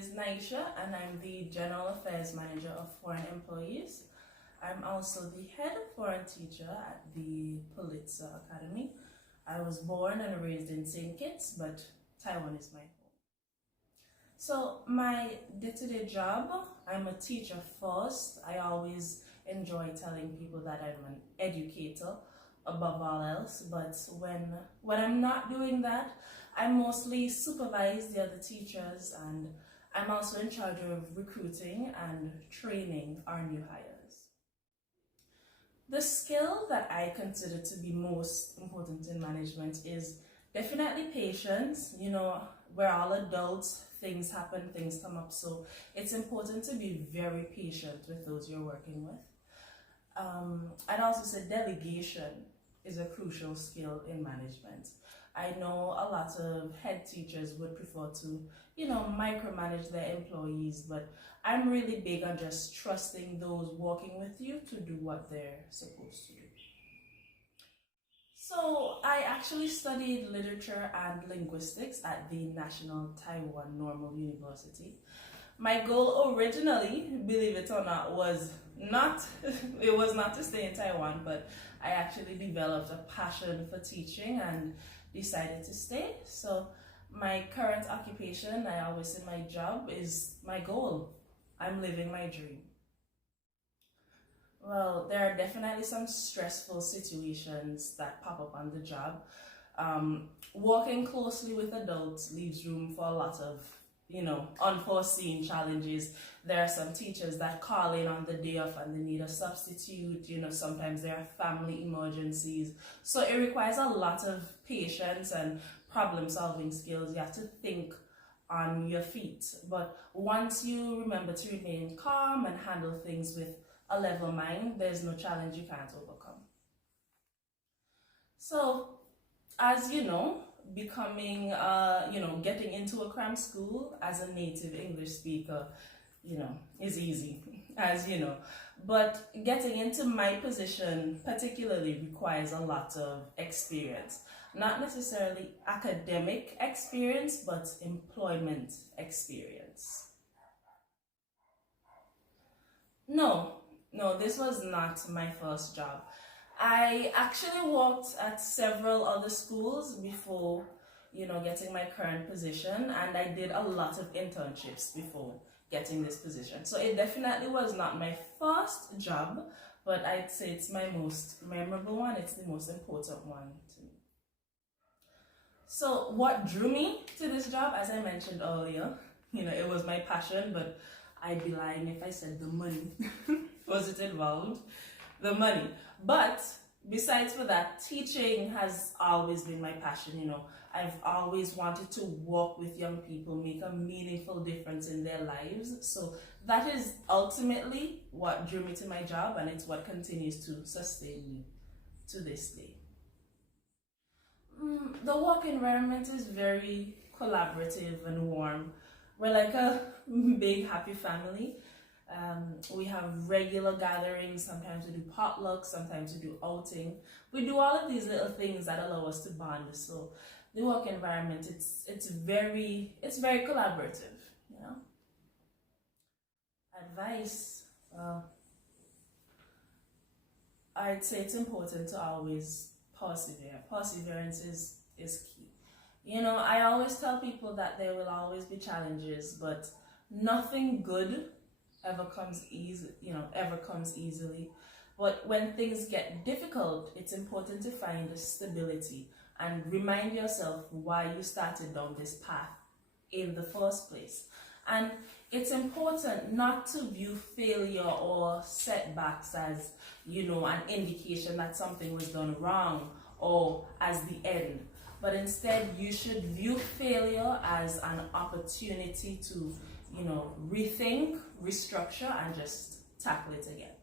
is Naisha, and I'm the General Affairs Manager of Foreign Employees. I'm also the head foreign teacher at the Pulitzer Academy. I was born and raised in St. Kitts, but Taiwan is my home. So my day-to-day job, I'm a teacher first. I always enjoy telling people that I'm an educator above all else, but when I'm not doing that, I mostly supervise the other teachers, and I'm also in charge of recruiting and training our new hires. The skill that I consider to be most important in management is definitely patience. You know, we're all adults, things happen, things come up, so it's important to be very patient with those you're working with. I'd also say delegation is a crucial skill in management. I know a lot of head teachers would prefer to, micromanage their employees, but I'm really big on just trusting those working with you to do what they're supposed to do. So I actually studied literature and linguistics at the National Taiwan Normal University. My goal originally, believe it or not, was not to stay in Taiwan, but I actually developed a passion for teaching and decided to stay. So my current occupation, I always say my job, is my goal. I'm living my dream. Well, there are definitely some stressful situations that pop up on the job. Working closely with adults leaves room for a lot of unforeseen challenges. There are some teachers that call in on the day off and they need a substitute. Sometimes there are family emergencies. So it requires a lot of patience and problem-solving skills. You have to think on your feet. But once you remember to remain calm and handle things with a level mind, there's no challenge you can't overcome. So, as you know, getting into a cram school as a native English speaker, is easy, as you know. But getting into my position particularly requires a lot of experience. Not necessarily academic experience, but employment experience. No, this was not my first job. I actually worked at several other schools before, getting my current position, and I did a lot of internships before getting this position. So it definitely was not my first job, but I'd say it's my most memorable one. It's the most important one to me. So what drew me to this job, as I mentioned earlier, it was my passion, but I'd be lying if I said the money. Was it involved? The money. But besides for that, teaching has always been my passion. I've always wanted to work with young people, make a meaningful difference in their lives. So that is ultimately what drew me to my job, and it's what continues to sustain me to this day. The work environment is very collaborative and warm. We're like a big happy family. We have regular gatherings. Sometimes we do potlucks, sometimes we do outing. We do all of these little things that allow us to bond. So the work environment, it's very collaborative, Advice, I'd say it's important to always persevere. Perseverance is key. I always tell people that there will always be challenges, but nothing good ever comes easily. But when things get difficult, it's important to find stability and remind yourself why you started down this path in the first place. And it's important not to view failure or setbacks as, an indication that something was done wrong or as the end. But instead, you should view failure as an opportunity to, rethink, restructure, and just tackle it again.